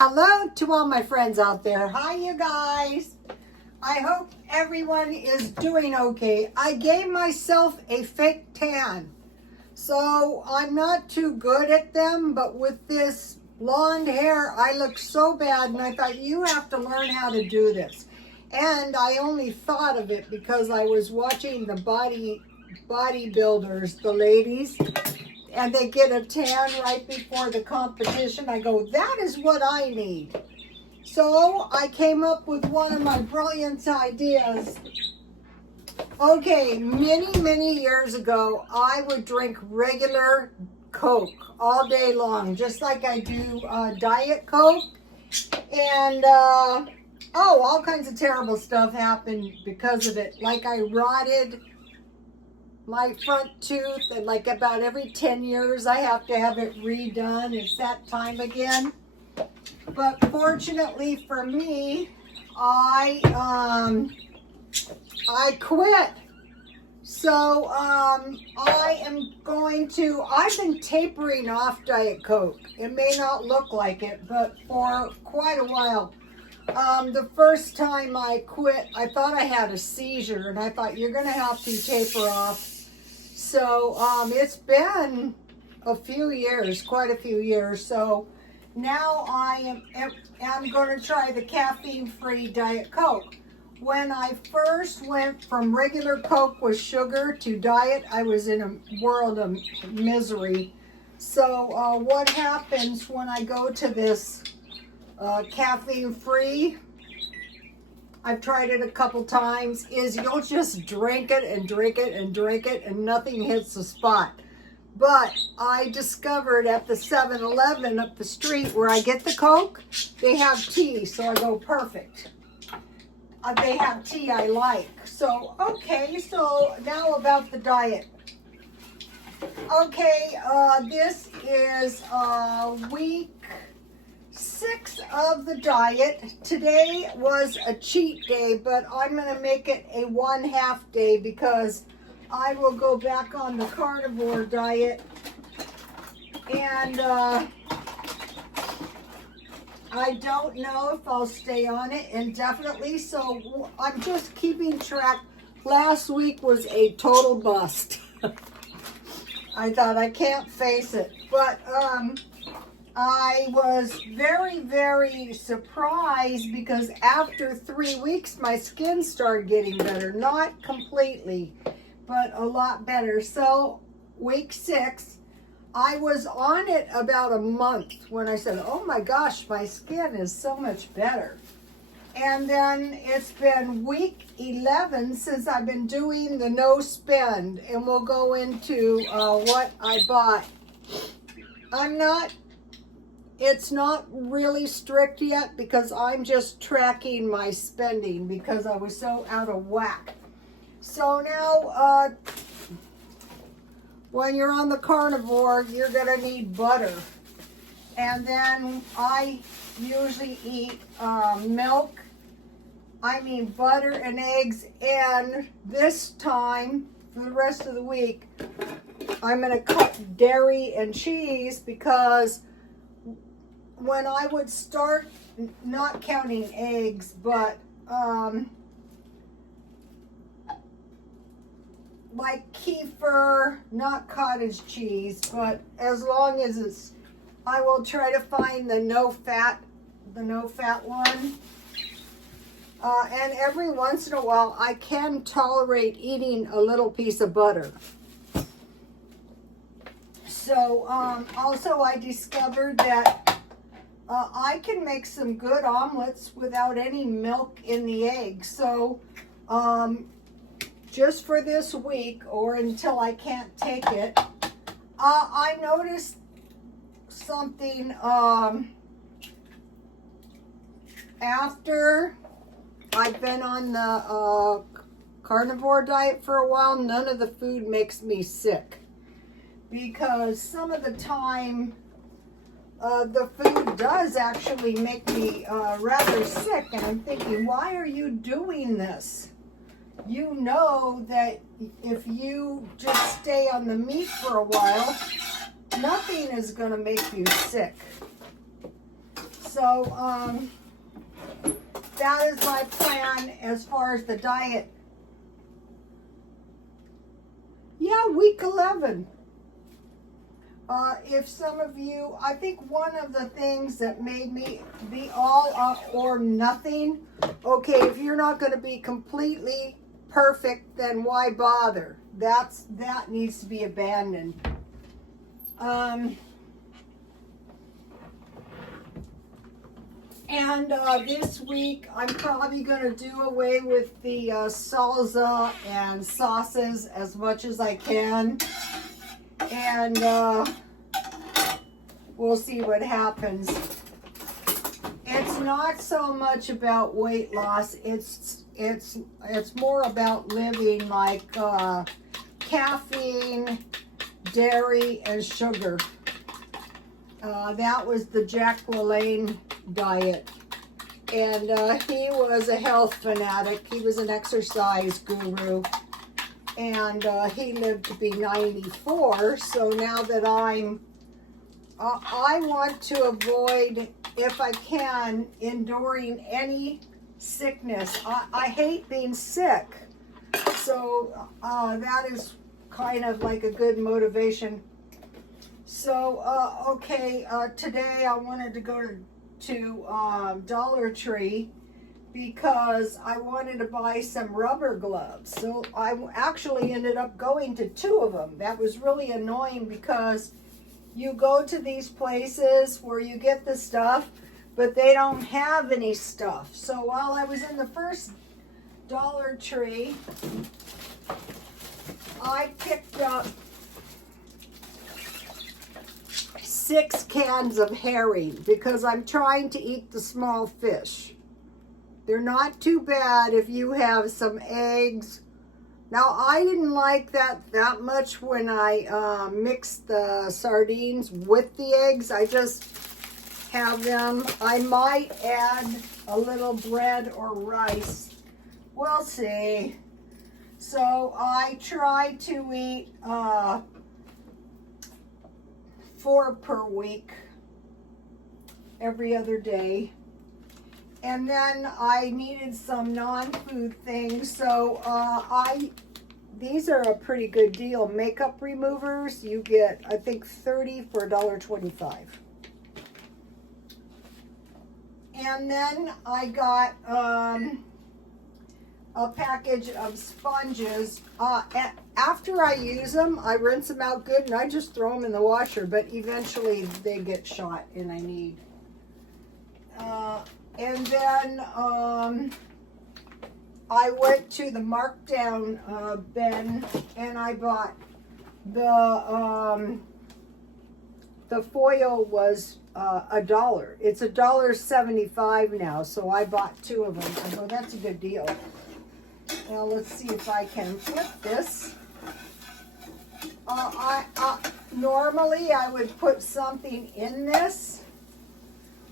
Hello to all my friends out there. Hi, you guys. I hope everyone is doing okay. I gave myself a fake tan. So I'm not too good at them, but with this blonde hair, I look so bad. And I thought, you have to learn how to do this. And I only thought of it because I was watching the bodybuilders, the ladies, and they get a tan right before the competition. I go, that is what I need. So I came up with one of my brilliant ideas. Okay, many years ago, I would drink regular Coke all day long, just like I do Diet Coke. And, all kinds of terrible stuff happened because of it. Like I rotted my front tooth, and like about every 10 years I have to have it redone. It's that time again. But fortunately for me, I quit. So I've been tapering off Diet Coke. It may not look like it, but for quite a while. The first time I quit, I thought I had a seizure, and I thought, you're going to have to taper off. So it's been a few years, quite a few years. So now I'm going to try the caffeine-free Diet Coke. When I first went from regular Coke with sugar to diet, I was in a world of misery. So what happens when I go to this caffeine-free, I've tried it a couple times, is you'll just drink it and drink it and drink it and nothing hits the spot. But I discovered at the 7-Eleven up the street where I get the Coke, they have tea, so I go, perfect. They have tea I like. So, okay, so now about the diet. Okay, this is week 6 of the diet. Today was a cheat day, but I'm going to make it a 1/2 day because I will go back on the carnivore diet. And I don't know if I'll stay on it indefinitely, so I'm just keeping track. Last week was a total bust. I thought, I can't face it. But I was very surprised because after 3 weeks, my skin started getting better. Not completely, but a lot better. So week 6, I was on it about a month when I said, oh my gosh, my skin is so much better. And then it's been week 11 since I've been doing the no spend, and we'll go into what I bought. It's not really strict yet because I'm just tracking my spending because I was so out of whack. So now, when you're on the carnivore, you're gonna need butter. And then I usually eat butter and eggs. And this time, for the rest of the week, I'm gonna cut dairy and cheese because when I would start, not counting eggs, but like kefir, not cottage cheese, but as long as it's, I will try to find the no fat one. And every once in a while, I can tolerate eating a little piece of butter. So also I discovered that I can make some good omelets without any milk in the egg. So just for this week, or until I can't take it, I noticed something after I've been on the carnivore diet for a while. None of the food makes me sick because some of the time the food does actually make me rather sick, and I'm thinking, why are you doing this? You know that if you just stay on the meat for a while, nothing is going to make you sick. So So, that is my plan as far as the diet. Yeah, week 11. If some of you, I think one of the things that made me be all or nothing, okay, if you're not going to be completely perfect, then why bother? That needs to be abandoned. And this week, I'm probably going to do away with the salsa and sauces as much as I can. And we'll see what happens. It's not so much about weight loss. It's more about living like caffeine, dairy, and sugar. That was the Jack LaLanne diet. And he was a health fanatic. He was an exercise guru. And he lived to be 94. So now that I want to avoid, if I can, enduring any sickness. I hate being sick. So that is kind of like a good motivation. So, okay, today I wanted to go to Dollar Tree because I wanted to buy some rubber gloves. So I actually ended up going to 2 of them. That was really annoying because you go to these places where you get the stuff, but they don't have any stuff. So while I was in the first Dollar Tree, I picked up 6 cans of herring because I'm trying to eat the small fish. They're not too bad if you have some eggs. Now, I didn't like that much when I mixed the sardines with the eggs. I just have them. I might add a little bread or rice. We'll see. So I try to eat 4 per week, every other day. And then I needed some non-food things, so these are a pretty good deal. Makeup removers, you get, I think, 30 for $1.25. And then I got a package of sponges. After I use them, I rinse them out good and I just throw them in the washer, but eventually they get shot and I need. And then I went to the markdown bin and I bought the foil was $1. It's $1.75 now, so I bought 2 of them. I go, that's a good deal. Now let's see if I can flip this. Normally I would put something in this,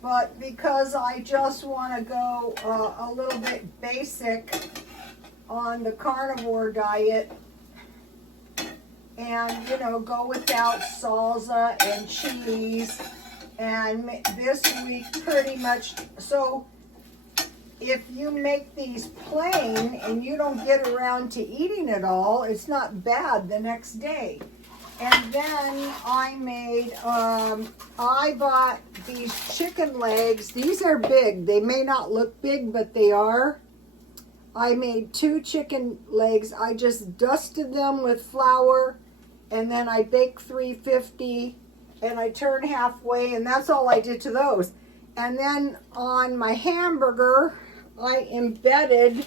but because I just want to go a little bit basic on the carnivore diet and, you know, go without salsa and cheese, and this week pretty much, so if you make these plain and you don't get around to eating it all, it's not bad the next day. And then I made, I bought these chicken legs. These are big. They may not look big, but they are. I made 2 chicken legs. I just dusted them with flour, and then I baked 350, and I turned halfway, and that's all I did to those. And then on my hamburger, I embedded,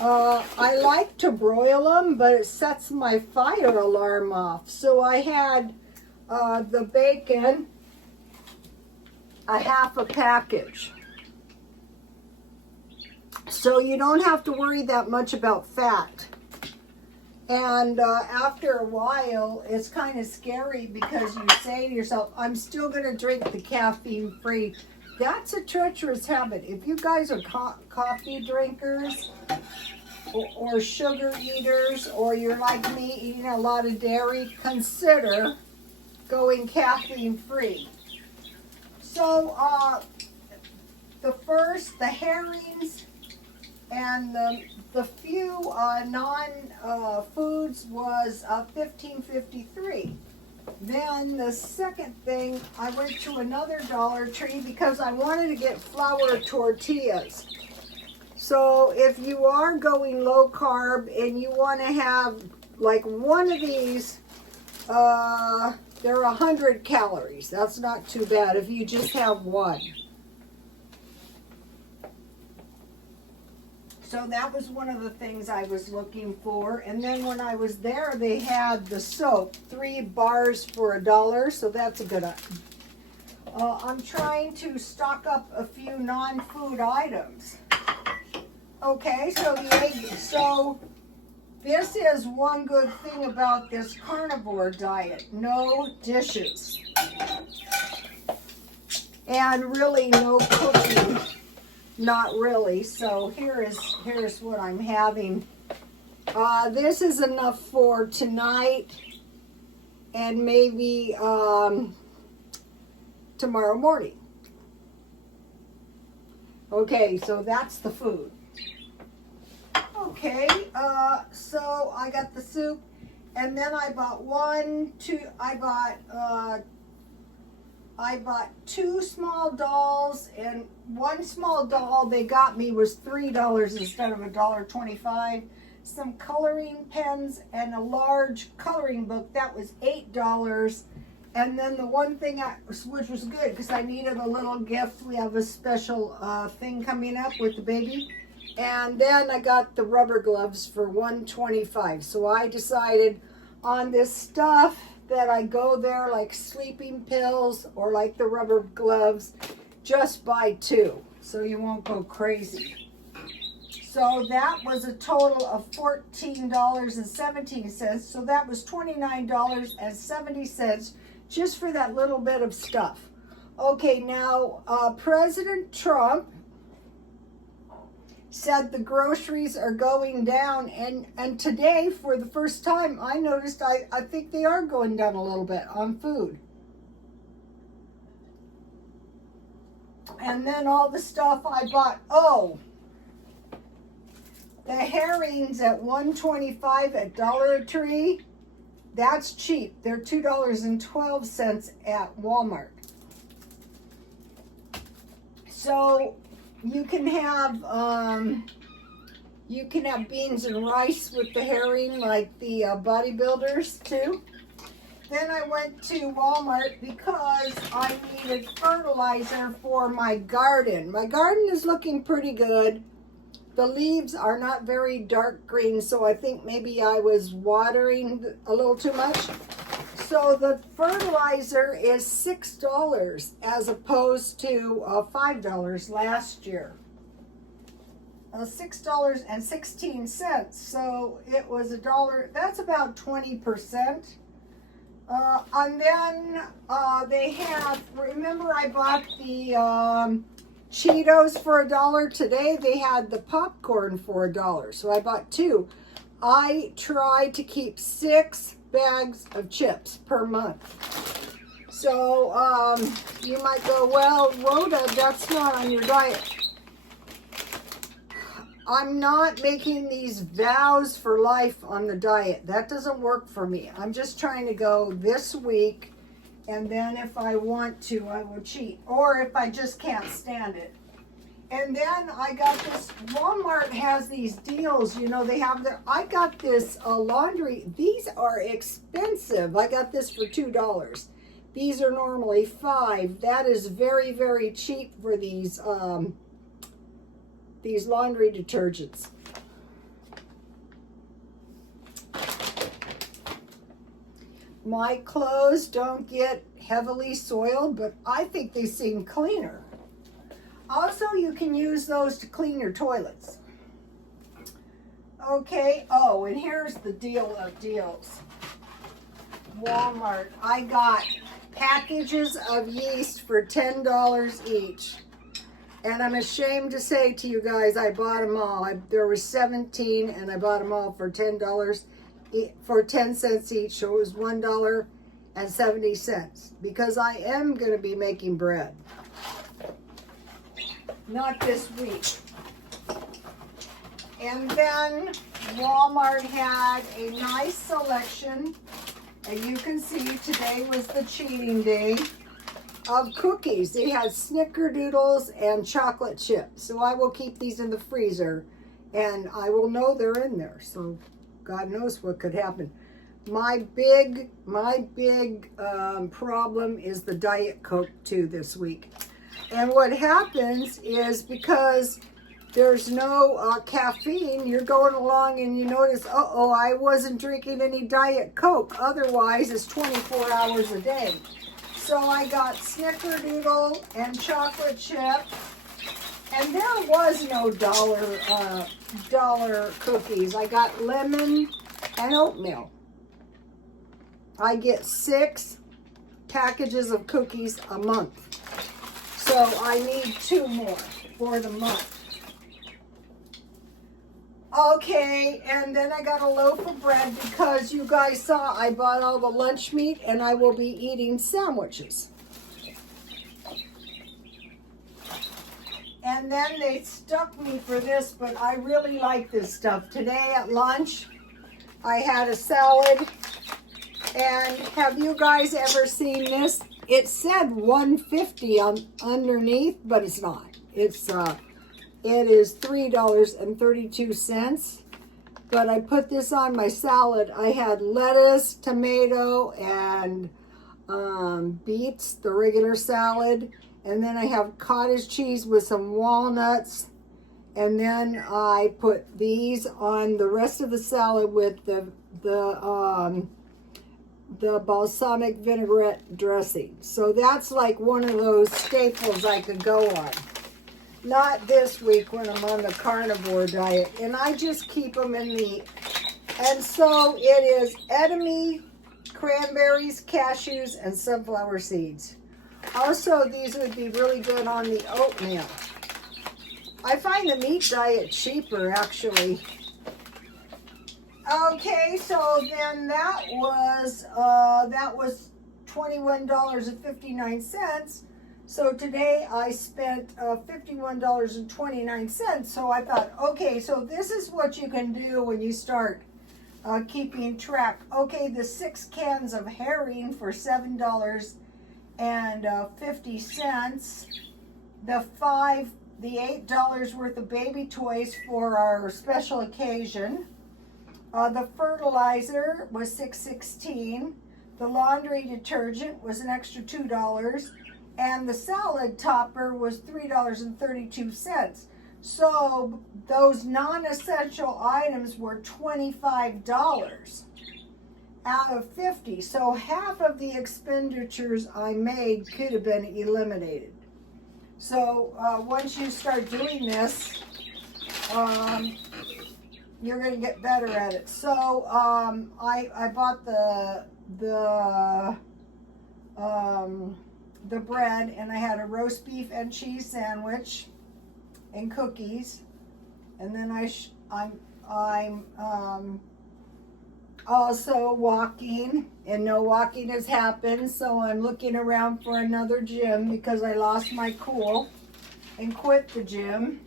I like to broil them, but it sets my fire alarm off. So I had the bacon, a half a package. So you don't have to worry that much about fat. And after a while, it's kind of scary because you say to yourself, I'm still going to drink the caffeine-free. That's a treacherous habit. If you guys are coffee drinkers or sugar eaters, or you're like me eating a lot of dairy, consider going caffeine-free. So, the herrings and the few non-foods was $15.53. Then the second thing, I went to another Dollar Tree because I wanted to get flour tortillas. So if you are going low carb and you want to have like one of these, they're 100 calories. That's not too bad if you just have one. So that was one of the things I was looking for. And then when I was there, they had the soap, 3 bars for $1. So that's a good item. I'm trying to stock up a few non-food items. Okay, so the egg. So this is one good thing about this carnivore diet. No dishes. And really no cooking. Not really. So here's what I'm having. This is enough for tonight and maybe tomorrow morning. Okay, so that's the food. Okay, so I got the soup, and then I bought I bought 2 small dolls, and one small doll they got me was $3 instead of $1.25. Some coloring pens and a large coloring book, that was $8. And then the one thing which was good because I needed a little gift. We have a special thing coming up with the baby. And then I got the rubber gloves for $1.25. So I decided on this stuff that I go there, like sleeping pills or like the rubber gloves, just buy 2 so you won't go crazy. So that was a total of $14.17. So that was $29.70 just for that little bit of stuff. Okay, now President Trump said the groceries are going down, and today for the first time I noticed I think they are going down a little bit on food. And then all the stuff I bought, the herrings at $1.25 at Dollar Tree, that's cheap. They're $2.12 at Walmart. So you can have beans and rice with the herring, like the bodybuilders too. Then I went to Walmart because I needed fertilizer for my garden. My garden is looking pretty good. The leaves are not very dark green, so I think maybe I was watering a little too much. So the fertilizer is $6 as opposed to $5 last year. $6.16. So it was $1. That's about 20%. And then they have, remember I bought the Cheetos for $1. Today they had the popcorn for $1. So I bought 2. I tried to keep 6 bags of chips per month. So you might go, well, Rhoda, that's not on your diet. I'm not making these vows for life on the diet. That doesn't work for me. I'm just trying to go this week, and then if I want to, I will cheat. Or if I just can't stand it. And then I got this, Walmart has these deals, you know, they have their, I got this laundry, these are expensive. I got this for $2. These are normally $5. That is very, very cheap for these laundry detergents. My clothes don't get heavily soiled, but I think they seem cleaner. Also, you can use those to clean your toilets. Okay, and here's the deal of deals. Walmart, I got packages of yeast for $10 each. And I'm ashamed to say to you guys, I bought them all. There were 17, and I bought them all for $10, for 10 cents each. So it was $1.70, because I am going to be making bread. not this week. And then Walmart had a nice selection, and you can see today was the cheating day, of cookies. They had snickerdoodles and chocolate chips. So I will keep these in the freezer, and I will know they're in there. So God knows what could happen. My big problem is the Diet Coke too this week. And what happens is, because there's no caffeine, you're going along and you notice, uh-oh, I wasn't drinking any Diet Coke. Otherwise, it's 24 hours a day. So I got snickerdoodle and chocolate chip. And there was no dollar cookies. I got lemon and oatmeal. I get 6 packages of cookies a month. So I need 2 more for the month. Okay, and then I got a loaf of bread because you guys saw I bought all the lunch meat and I will be eating sandwiches. And then they stuck me for this, but I really like this stuff. Today at lunch, I had a salad. And have you guys ever seen this? It said $1.50 on underneath, but it's not. It is $3.32. But I put this on my salad. I had lettuce, tomato, and beets, the regular salad. And then I have cottage cheese with some walnuts. And then I put these on the rest of the salad with the balsamic vinaigrette dressing. So that's like one of those staples I could go on. Not this week when I'm on the carnivore diet. And I just keep them in the... And so it is edamame, cranberries, cashews, and sunflower seeds. Also, these would be really good on the oatmeal. I find the meat diet cheaper, actually. Okay, so then that was $21.59. So today I spent $51.29. So I thought, okay, so this is what you can do when you start keeping track. Okay, the 6 cans of herring for $7.50. The $8 worth of baby toys for our special occasion. The fertilizer was $6.16. The laundry detergent was an extra $2. And the salad topper was $3.32. So those non-essential items were $25 out of 50. So half of the expenditures I made could have been eliminated. So once you start doing this, you're going to get better at it. So I bought the bread, and I had a roast beef and cheese sandwich and cookies. And then I'm also walking, and no walking has happened, so I'm looking around for another gym because I lost my cool and quit the gym.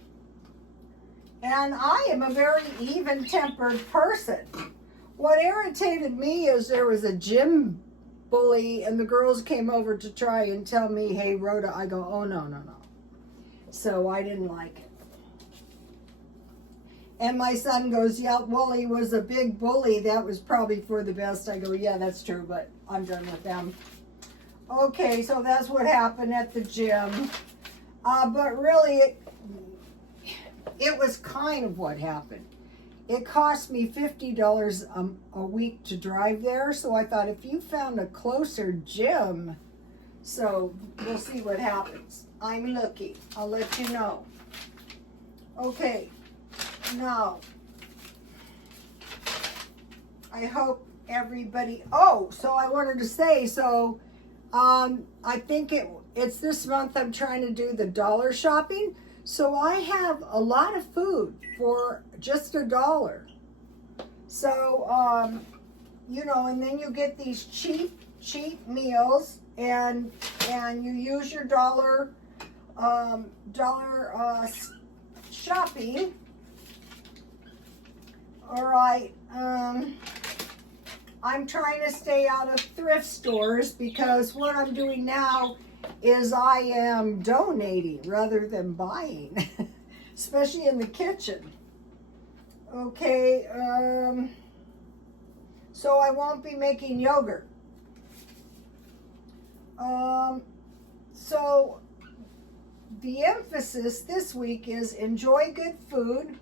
And I am a very even-tempered person. What irritated me is there was a gym bully, and the girls came over to try and tell me, hey, Rhoda. I go, oh, no. So I didn't like it. And my son goes, yeah, well, he was a big bully. That was probably for the best. I go, yeah, that's true, but I'm done with them. Okay, so that's what happened at the gym. But really, it was kind of what happened. It cost me $50 a week to drive there. So I thought, if you found a closer gym, so we'll see what happens. I'm looking. I'll let you know. Okay. Now, I hope everybody, so I wanted to say, so I think it's this month I'm trying to do the dollar shopping. So I have a lot of food for just $1. So, and then you get these cheap meals, and you use your dollar dollar shopping. All right. I'm trying to stay out of thrift stores because what I'm doing now is I am donating rather than buying, especially in the kitchen. Okay, so I won't be making yogurt. So the emphasis this week is enjoy good food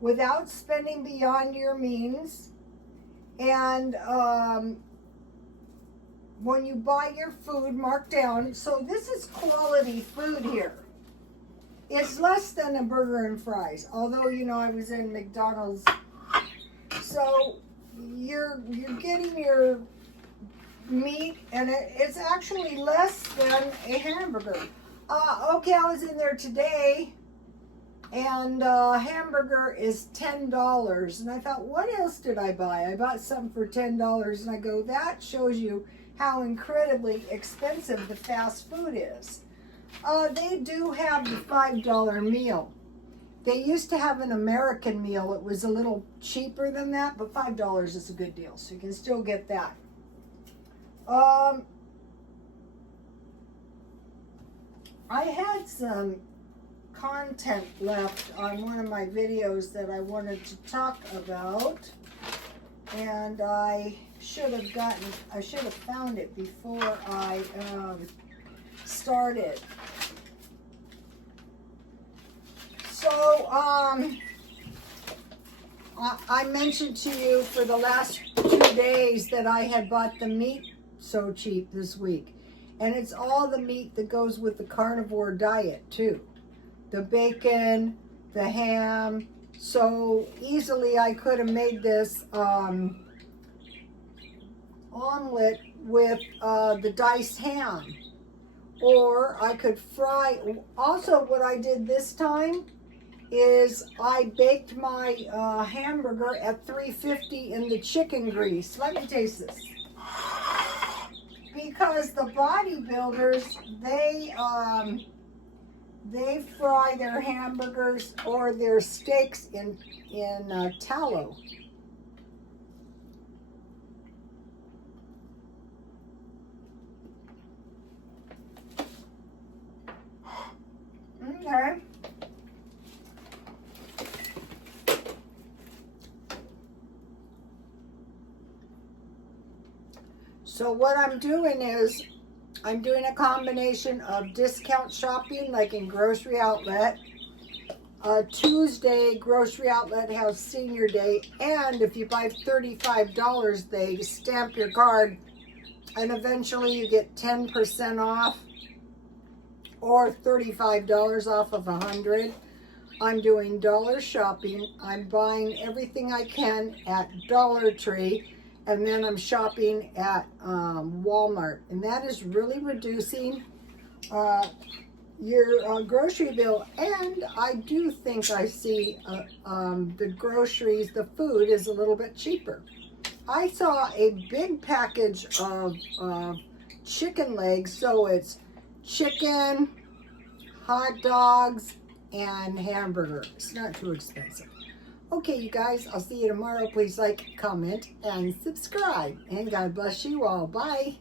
without spending beyond your means. And when you buy your food, mark down. So this is quality food here. It's less than a burger and fries. Although, you know, I was in McDonald's. So you're getting your meat, and it's actually less than a hamburger. Okay, I was in there today, and hamburger is $10. And I thought, what else did I buy? I bought something for $10, and I go, that shows you how incredibly expensive the fast food is. They do have the $5 meal. They used to have an American meal. It was a little cheaper than that, but $5 is a good deal, so you can still get that. I had some content left on one of my videos that I wanted to talk about, and I should have found it before I started. So, I mentioned to you for the last 2 days that I had bought the meat so cheap this week. And it's all the meat that goes with the carnivore diet too. The bacon, the ham. So easily I could have made this omelet with the diced ham. Or I could fry. Also what I did this time is I baked my hamburger at 350 in the chicken grease. Let me taste this. Because the bodybuilders, they fry their hamburgers or their steaks in tallow. Okay. So what I'm doing is I'm doing a combination of discount shopping like in grocery outlet. Tuesday, grocery outlet has senior day, and if you buy $35, they stamp your card and eventually you get 10% off or $35 off of $100. I'm doing dollar shopping. I'm buying everything I can at Dollar Tree. And then I'm shopping at Walmart. And that is really reducing your grocery bill. And I do think I see the groceries, the food is a little bit cheaper. I saw a big package of chicken legs. So it's chicken, hot dogs, and hamburger. It's not too expensive. Okay, you guys, I'll see you tomorrow. Please like, comment, and subscribe. And God bless you all. Bye.